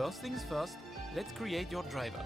First things first, let's create your driver.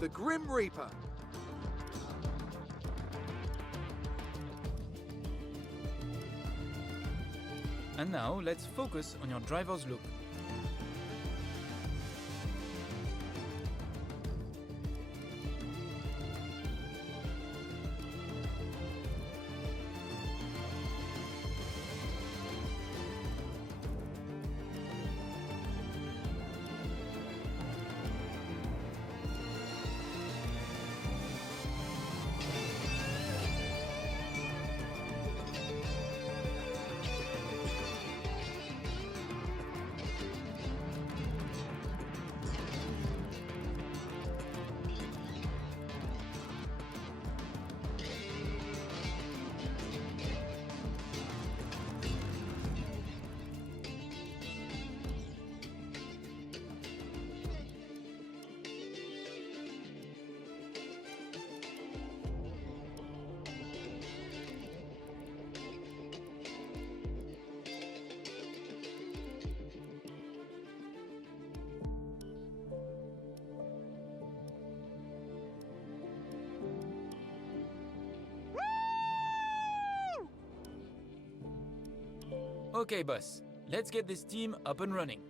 The Grim Reaper. And now let's focus on your driver's look. Okay boss, let's get this team up and running.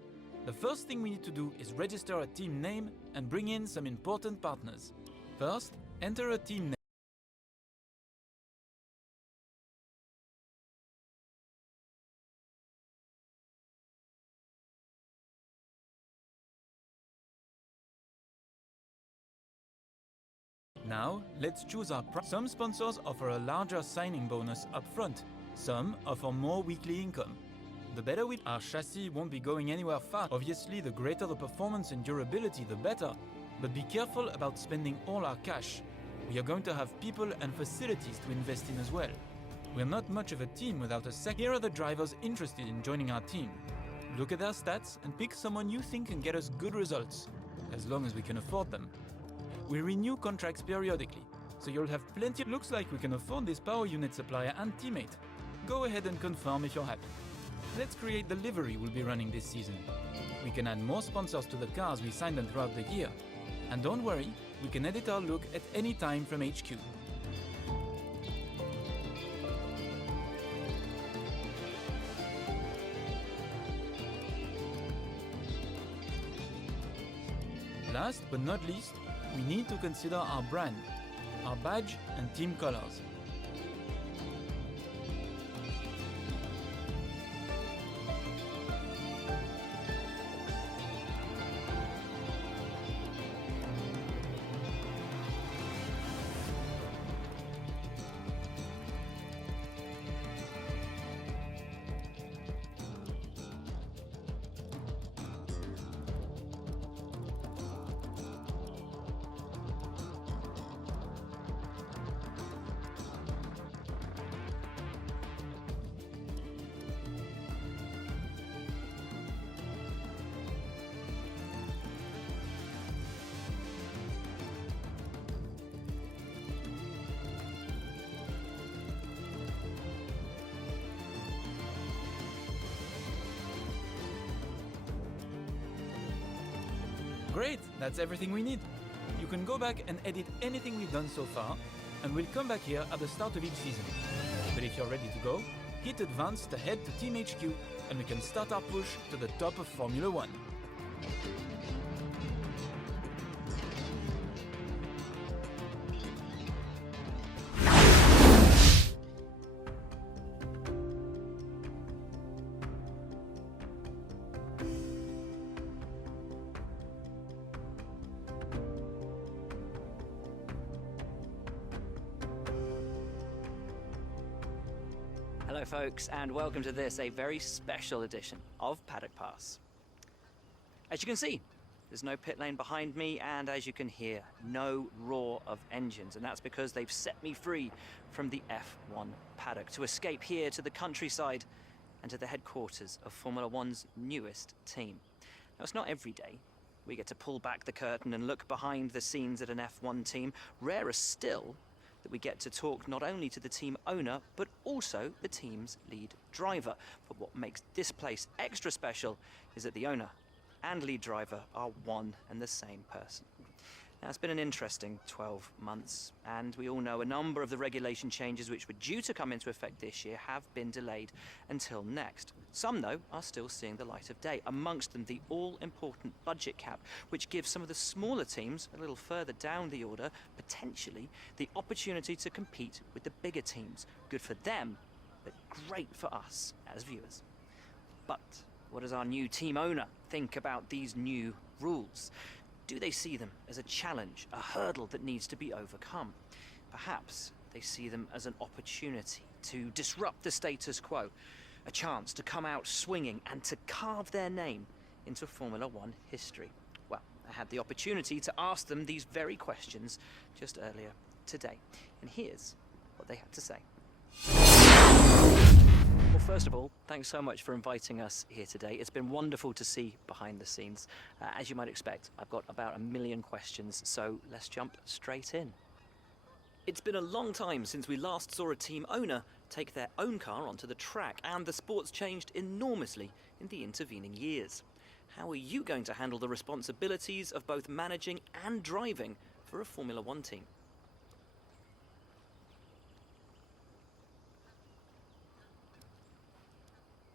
The first thing we need to do is register a team name and bring in some important partners. First, enter a team name. Now, let's choose our Some sponsors offer a larger signing bonus up front. Some offer more weekly income. The better our chassis won't be going anywhere fast. Obviously, the greater the performance and durability, the better. But be careful about spending all our cash. We are going to have people and facilities to invest in as well. We're not much of a team without a sec. Here are the drivers interested in joining our team. Look at their stats and pick someone you think can get us good results, as long as we can afford them. We renew contracts periodically, so you'll have plenty. Looks like we can afford this power unit supplier and teammate. Go ahead and confirm if you're happy. Let's create the livery we'll be running this season. We can add more sponsors to the cars we sign them throughout the year. And don't worry, we can edit our look at any time from HQ. Last but not least, we need to consider our brand, our badge and team colors. Great, that's everything we need. You can go back and edit anything we've done so far, and we'll come back here at the start of each season. But if you're ready to go, hit advance to head to Team HQ, and we can start our push to the top of Formula 1. Hello folks, and welcome to this, a very special edition of Paddock Pass. As you can see, there's no pit lane behind me, and as you can hear, no roar of engines, and that's because they've set me free from the F1 paddock to escape here to the countryside and to the headquarters of Formula One's newest team. Now, it's not every day we get to pull back the curtain and look behind the scenes at an F1 team. Rarer still that we get to talk not only to the team owner, but also the team's lead driver. But what makes this place extra special is that the owner and lead driver are one and the same person. Now, it's been an interesting 12 months, and we all know a number of the regulation changes which were due to come into effect this year have been delayed until next. Some, though, are still seeing the light of day, amongst them the all-important budget cap, which gives some of the smaller teams a little further down the order, potentially, the opportunity to compete with the bigger teams. Good for them, but great for us as viewers. But what does our new team owner think about these new rules? Do they see them as a challenge, a hurdle that needs to be overcome? Perhaps they see them as an opportunity to disrupt the status quo, a chance to come out swinging and to carve their name into Formula One history. Well, I had the opportunity to ask them these very questions just earlier today, and here's what they had to say. Well, first of all, thanks so much for inviting us here today. It's been wonderful to see behind the scenes. As you might expect, I've got about a million questions, so let's jump straight in. It's been a long time since we last saw a team owner take their own car onto the track, and the sport's changed enormously in the intervening years. How are you going to handle the responsibilities of both managing and driving for a Formula One team?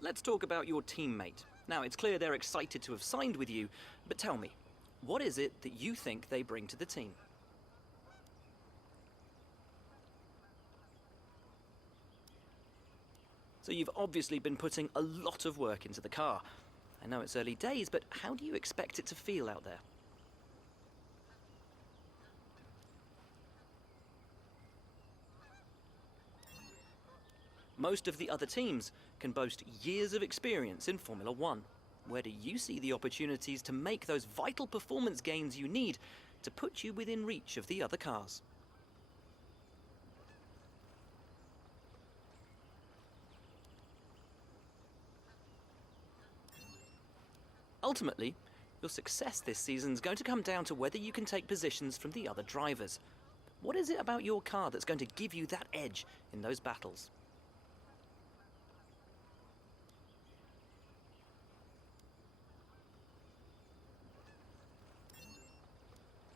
Let's talk about your teammate. Now, it's clear they're excited to have signed with you, but tell me, what is it that you think they bring to the team? So you've obviously been putting a lot of work into the car. I know it's early days, but how do you expect it to feel out there? Most of the other teams can boast years of experience in Formula One. Where do you see the opportunities to make those vital performance gains you need to put you within reach of the other cars? Ultimately, your success this season is going to come down to whether you can take positions from the other drivers. What is it about your car that's going to give you that edge in those battles?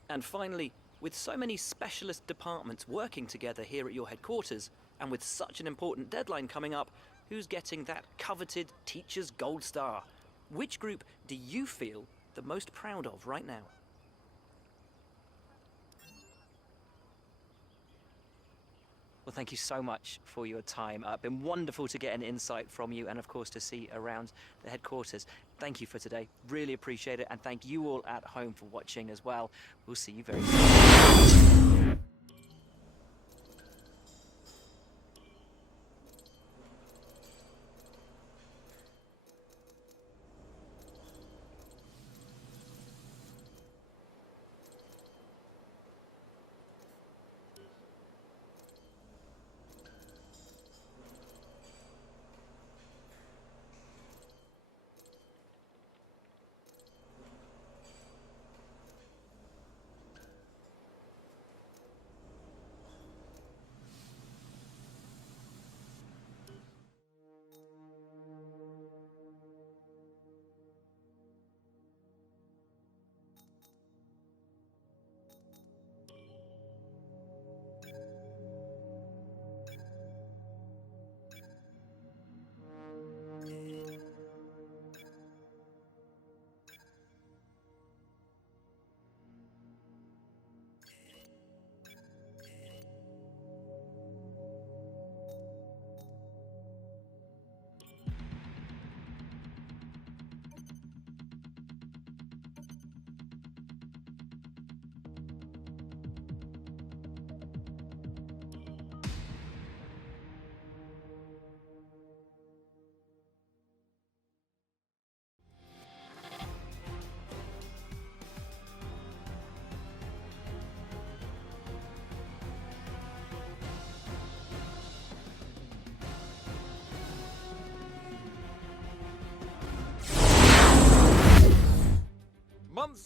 And finally, with so many specialist departments working together here at your headquarters, and with such an important deadline coming up, who's getting that coveted Teacher's Gold Star? Which group do you feel the most proud of right now? Well, thank you so much for your time. It's been wonderful to get an insight from you, and of course to see around the headquarters. Thank you for today. Really appreciate it, and thank you all at home for watching as well. We'll see you very soon.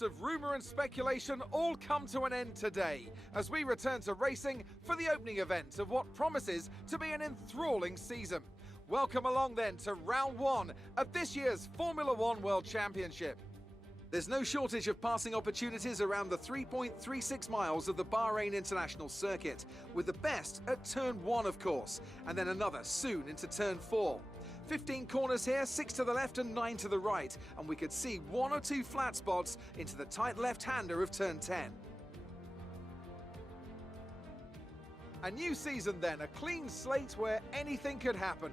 months of rumour and speculation all come to an end today as we return to racing for the opening event of what promises to be an enthralling season. Welcome along then to round one of this year's Formula One World Championship. There's no shortage of passing opportunities around the 3.36 miles of the Bahrain International Circuit, with the best at turn 1 of course, and then another soon into turn 4. 15 corners here, 6 to the left and 9 to the right, and we could see 1 or 2 flat spots into the tight left-hander of turn 10. A new season then, a clean slate where anything could happen.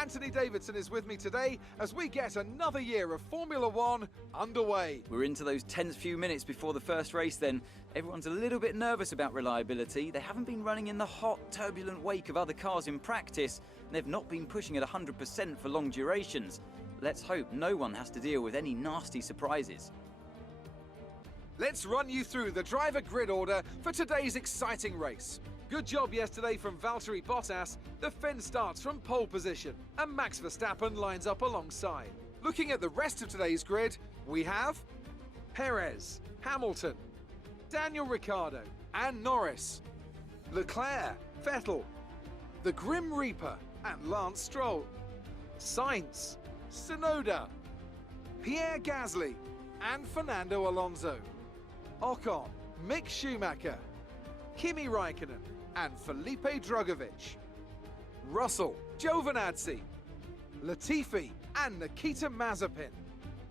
Anthony Davidson is with me today as we get another year of Formula One underway. We're into those tense few minutes before the first race then. Everyone's a little bit nervous about reliability. They haven't been running in the hot, turbulent wake of other cars in practice, and they've not been pushing at 100% for long durations. Let's hope no one has to deal with any nasty surprises. Let's run you through the driver grid order for today's exciting race. Good job yesterday from Valtteri Bottas. The Finn starts from pole position and Max Verstappen lines up alongside. Looking at the rest of today's grid, we have Perez, Hamilton, Daniel Ricciardo and Norris, Leclerc, Vettel, the Grim Reaper and Lance Stroll, Sainz, Tsunoda, Pierre Gasly and Fernando Alonso, Ocon, Mick Schumacher, Kimi Raikkonen and Felipe Drugovich, Russell, Giovinazzi, Latifi and Nikita Mazepin.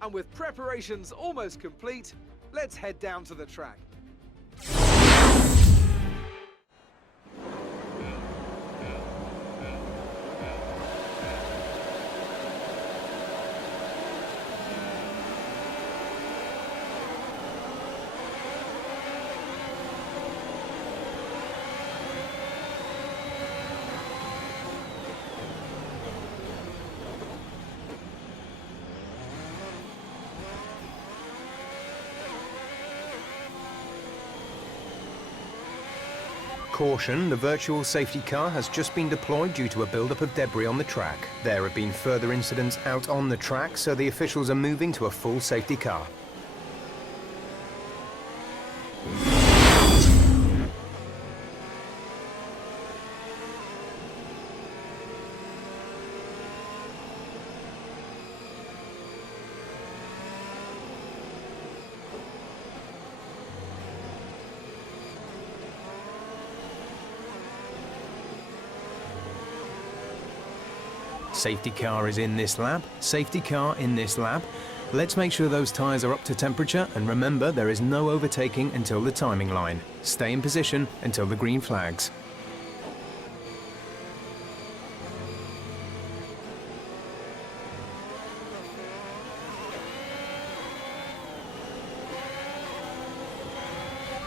And with preparations almost complete, let's head down to the track. Caution, the virtual safety car has just been deployed due to a buildup of debris on the track. There have been further incidents out on the track, so the officials are moving to a full safety car. Safety car is in this lap, safety car in this lap. Let's make sure those tyres are up to temperature, and remember there is no overtaking until the timing line. Stay in position until the green flags.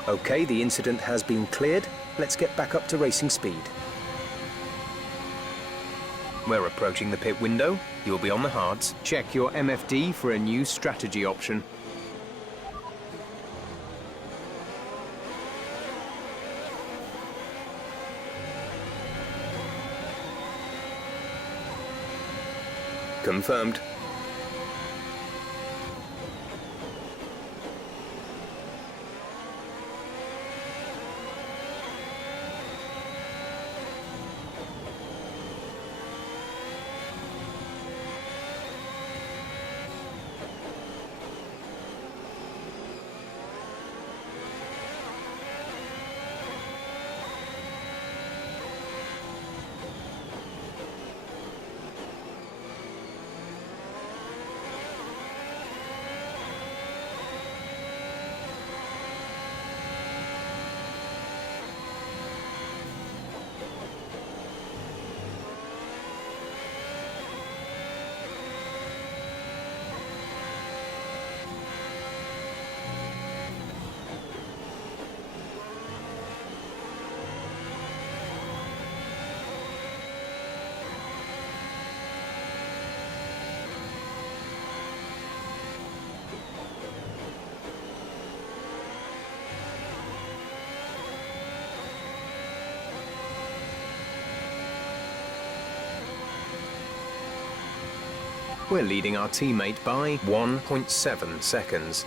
Okay, the incident has been cleared. Let's get back up to racing speed. We're approaching the pit window. You'll be on the hards. Check your MFD for a new strategy option. Confirmed. We're leading our teammate by 1.7 seconds.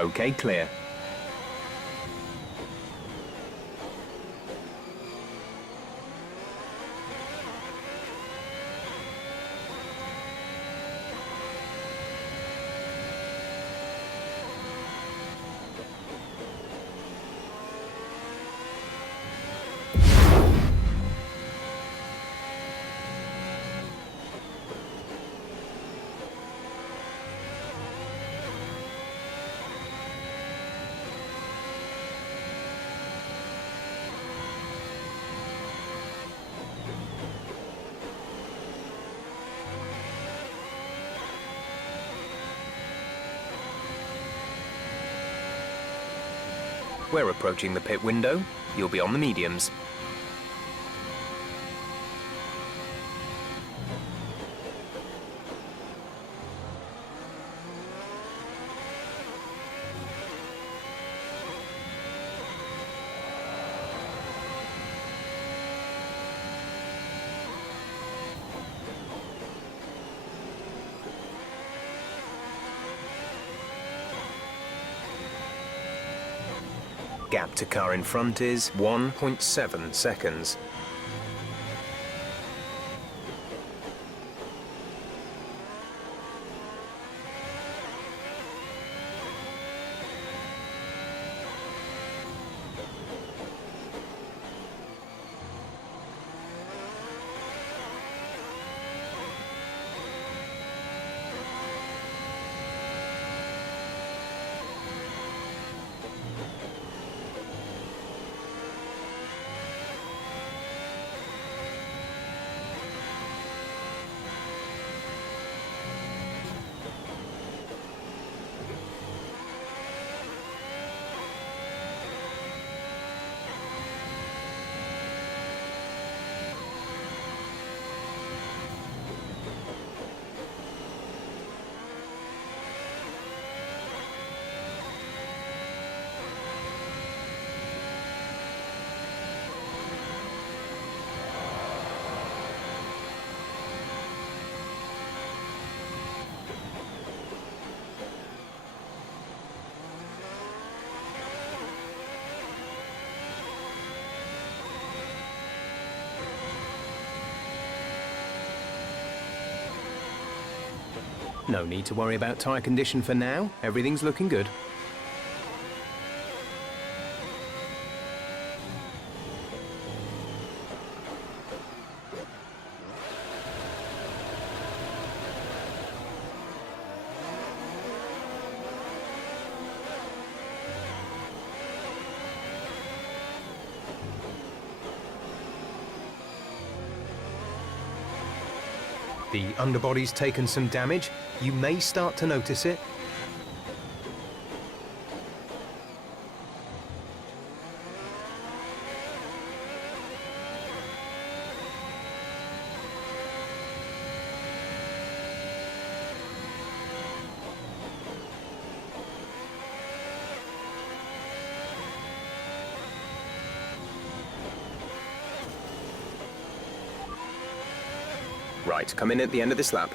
OK, clear. We're approaching the pit window. You'll be on the mediums. Gap to car in front is 1.7 seconds. No need to worry about tyre condition for now. Everything's looking good. The underbody's taken some damage. You may start to notice it. Right, come in at the end of this lap.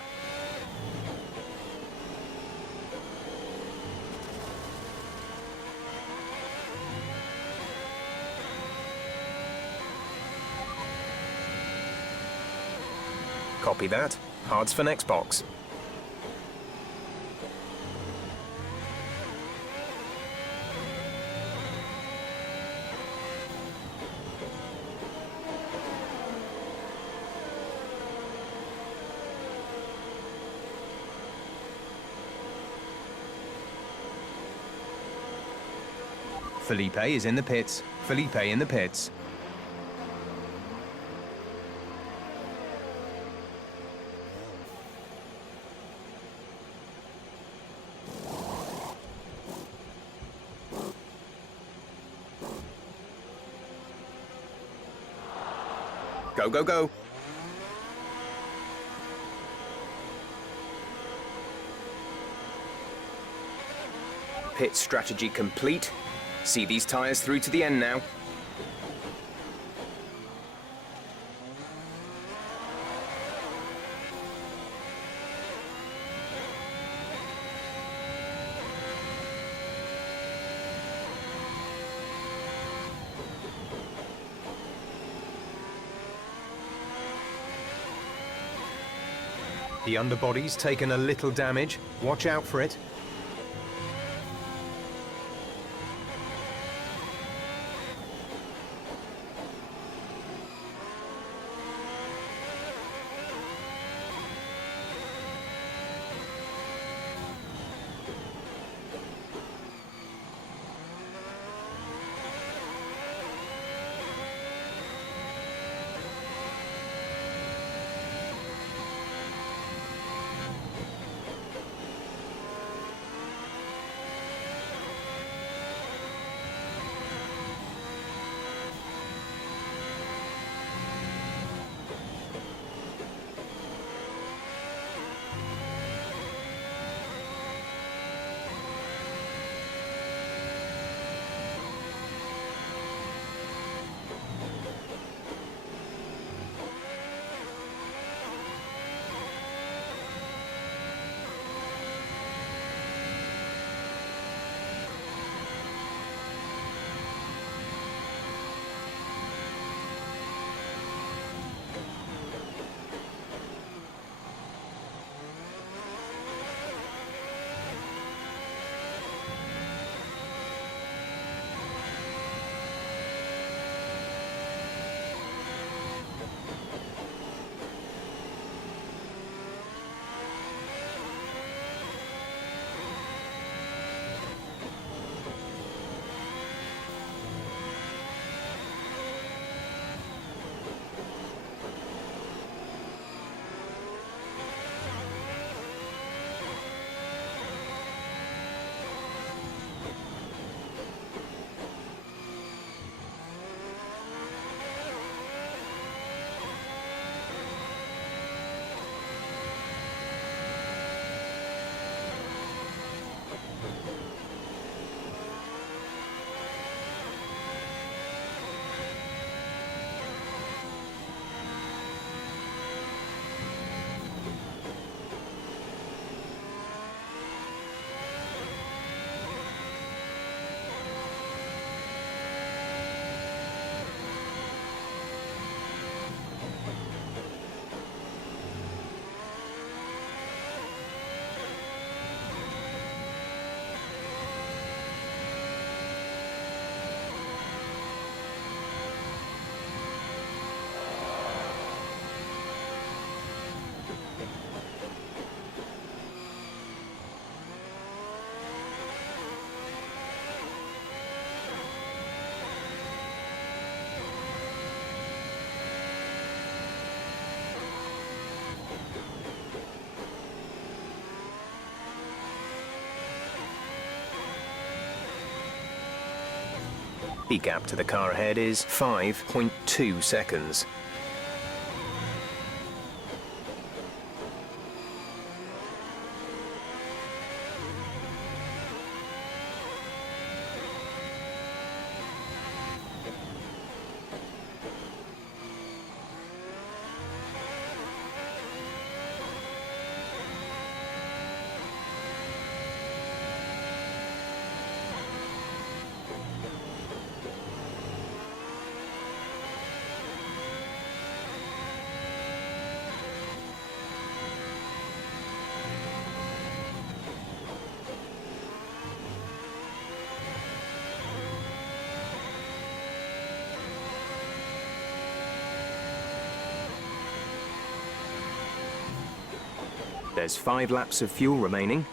Copy that. Hards for next box. Felipe is in the pits. Felipe in the pits. Go, go, go. Pit strategy complete. See these tyres through to the end now. The underbody's taken a little damage. Watch out for it. The gap to the car ahead is 5.2 seconds. There's 5 laps of fuel remaining.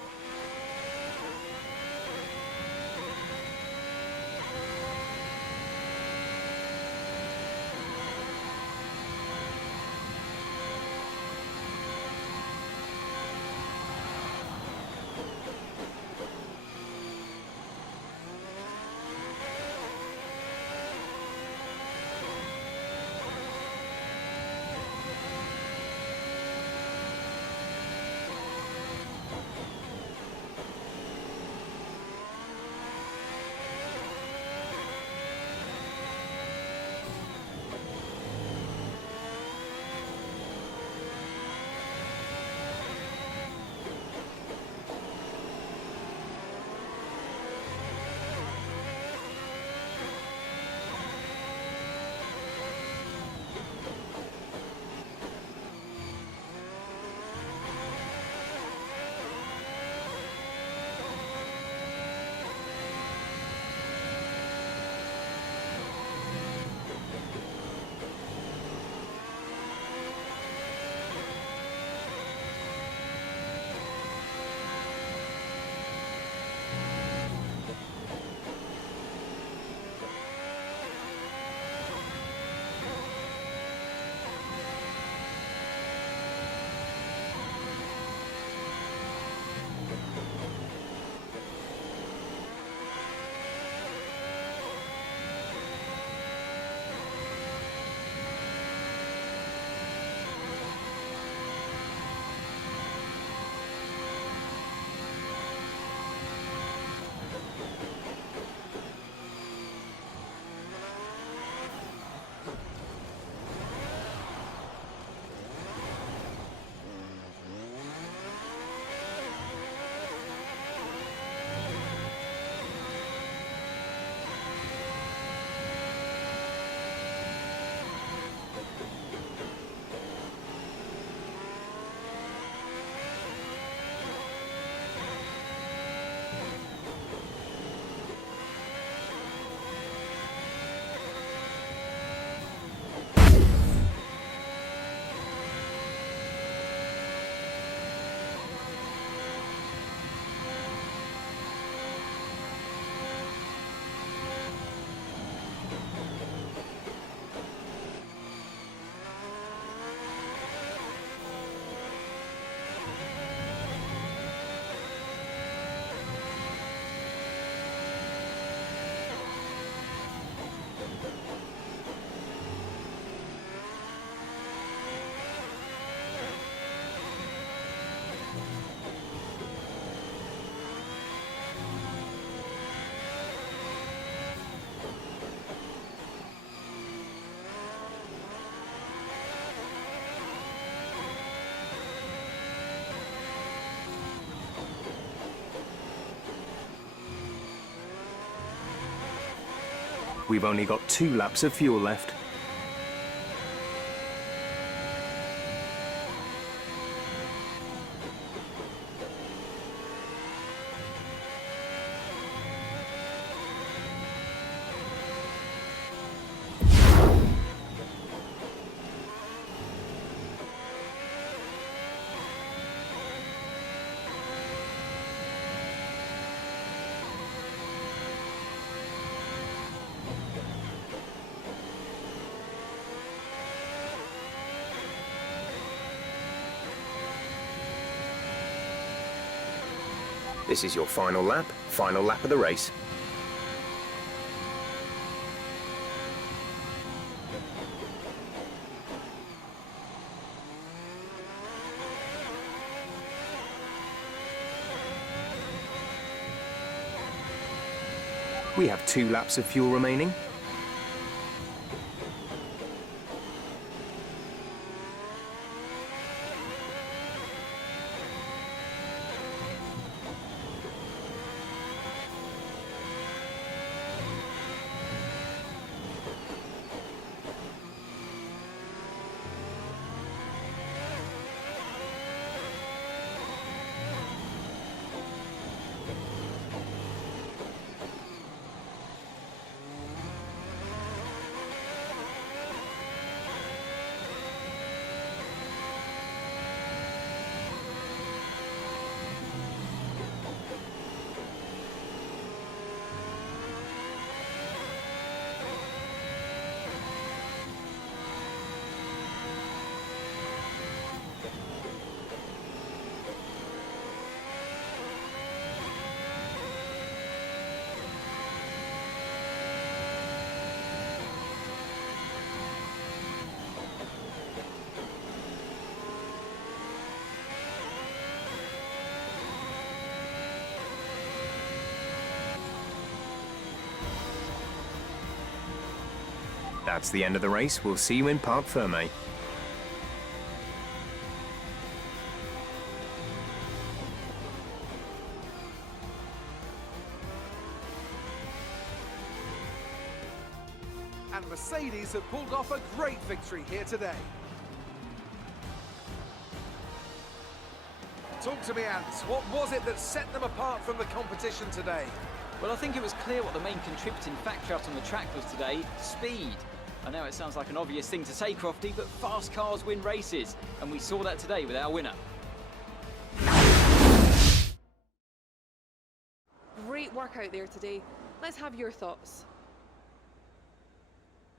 We've only got 2 laps of fuel left. This is your final lap of the race. We have 2 laps of fuel remaining. That's the end of the race. We'll see you in Parc Fermé. And Mercedes have pulled off a great victory here today. Talk to me, Ant. What was it that set them apart from the competition today? Well, I think it was clear what the main contributing factor out on the track was today: speed. I know it sounds like an obvious thing to say, Crofty, but fast cars win races, and we saw that today with our winner. Great work out there today. Let's have your thoughts.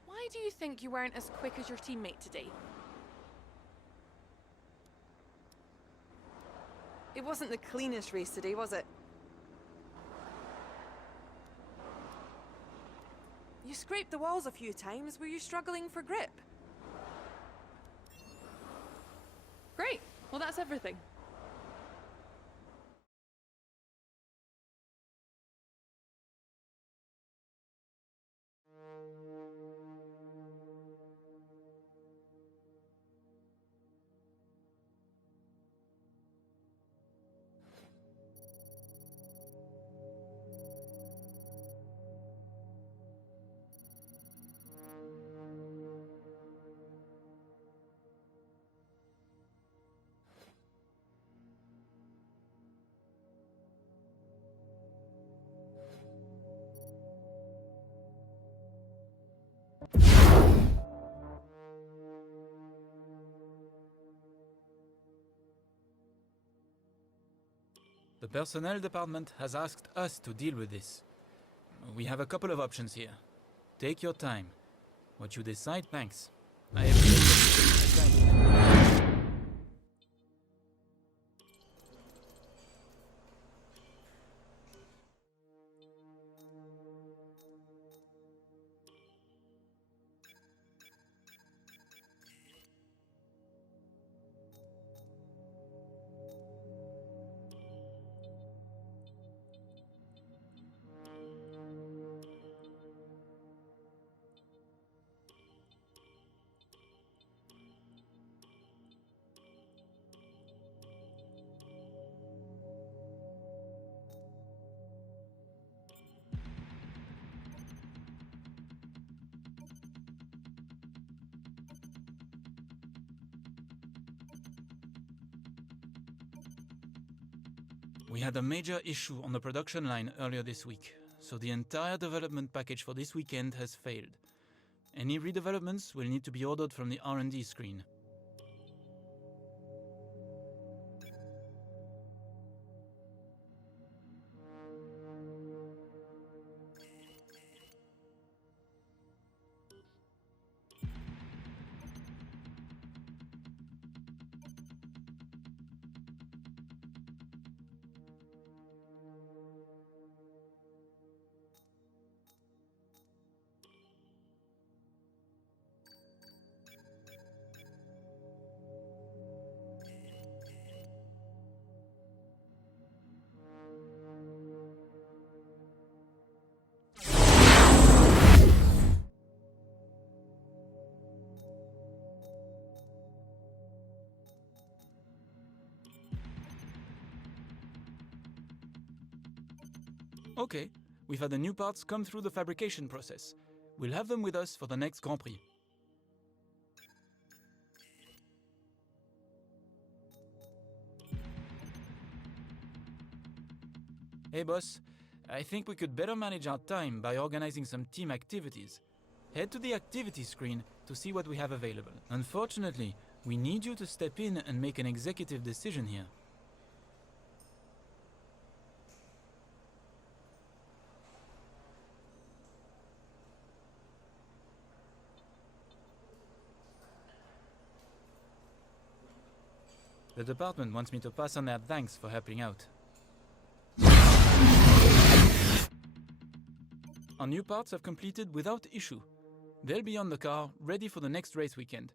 Why do you think you weren't as quick as your teammate today? It wasn't the cleanest race today, was it? You scraped the walls a few times. Were you struggling for grip? Great. Well, that's everything. The personnel department has asked us to deal with this. We have a couple of options here. Take your time. What you decide, thanks. I appreciate it. We had a major issue on the production line earlier this week, so the entire development package for this weekend has failed. Any redevelopments will need to be ordered from the R&D screen. Okay, we've had the new parts come through the fabrication process. We'll have them with us for the next Grand Prix. Hey boss, I think we could better manage our time by organizing some team activities. Head to the activity screen to see what we have available. Unfortunately, we need you to step in and make an executive decision here. The department wants me to pass on their thanks for helping out. Our new parts have completed without issue. They'll be on the car, ready for the next race weekend.